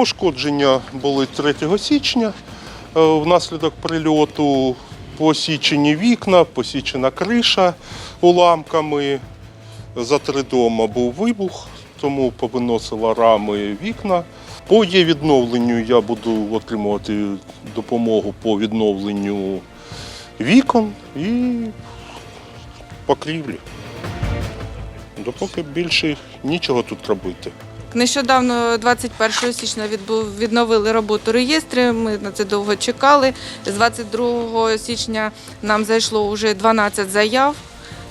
Пошкодження були 3 січня. Е, Внаслідок прильоту посічені вікна, посічена криша уламками. За три дома був вибух, тому повиносила рами вікна. По є відновленню я буду отримувати допомогу по відновленню вікон і покрівлі. Допоки більше нічого тут робити. Нещодавно, 21 січня, відновили роботу реєстри. Ми на це довго чекали. З 22 січня нам зайшло вже 12 заяв.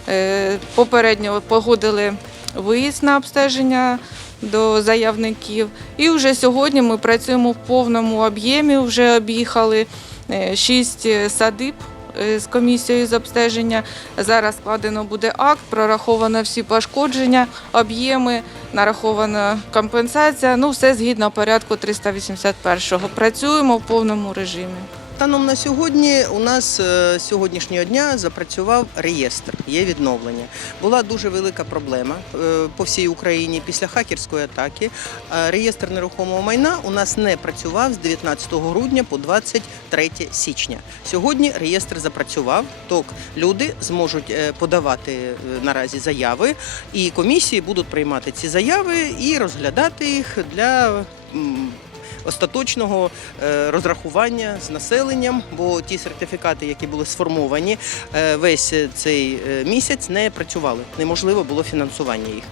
Е, Попередньо погодили виїзд на обстеження до заявників. І вже сьогодні ми працюємо в повному об'ємі. Вже об'їхали 6 садиб е, з комісією з обстеження. Зараз складено буде акт, прораховано всі пошкодження, об'єми, нарахована компенсація. Ну, все згідно порядку 381-го. Працюємо в повному режимі. Станом на сьогодні у нас е, з сьогоднішнього дня запрацював реєстр, є відновлення. Була дуже велика проблема е, по всій Україні після хакерської атаки. Е, Реєстр нерухомого майна у нас не працював з 19 грудня по 23 січня. Сьогодні реєстр запрацював, ток люди зможуть подавати наразі заяви, і комісії будуть приймати ці заяви і розглядати їх для. Остаточного е, розрахування з населенням, бо ті сертифікати, які були сформовані е, весь цей е, місяць, не працювали. Неможливо було фінансування їх.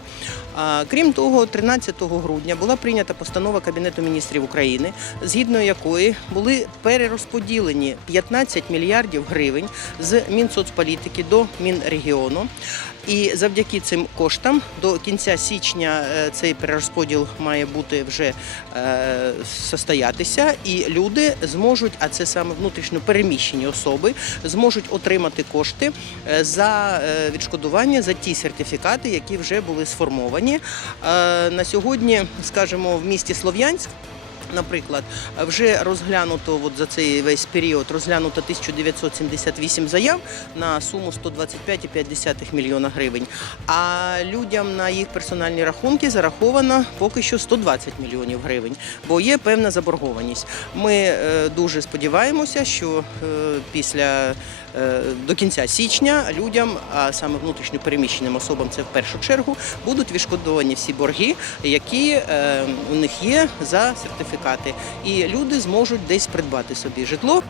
Крім того, 13 грудня була прийнята постанова Кабінету міністрів України, згідно якої були перерозподілені 15 мільярдів гривень з Мінсоцполітики до Мінрегіону. І завдяки цим коштам до кінця січня цей перерозподіл має бути вже состоятися, і люди зможуть, а це саме внутрішньо переміщені особи, зможуть отримати кошти е, за е, відшкодування за ті сертифікати, які вже були сформовані. Е, На сьогодні, скажімо, в місті Слов'янськ. Наприклад, вже розглянуто от за цей весь період розглянуто 1978 заяв на суму 125,5 мільйона гривень. А людям на їх персональні рахунки зараховано поки що 120 мільйонів гривень, бо є певна заборгованість. Ми е, дуже сподіваємося, що е, після е, до кінця січня людям, а саме внутрішньо переміщеним особам, це в першу чергу, будуть відшкодовані всі борги, які у них є за сертифікати, і люди зможуть десь придбати собі житло.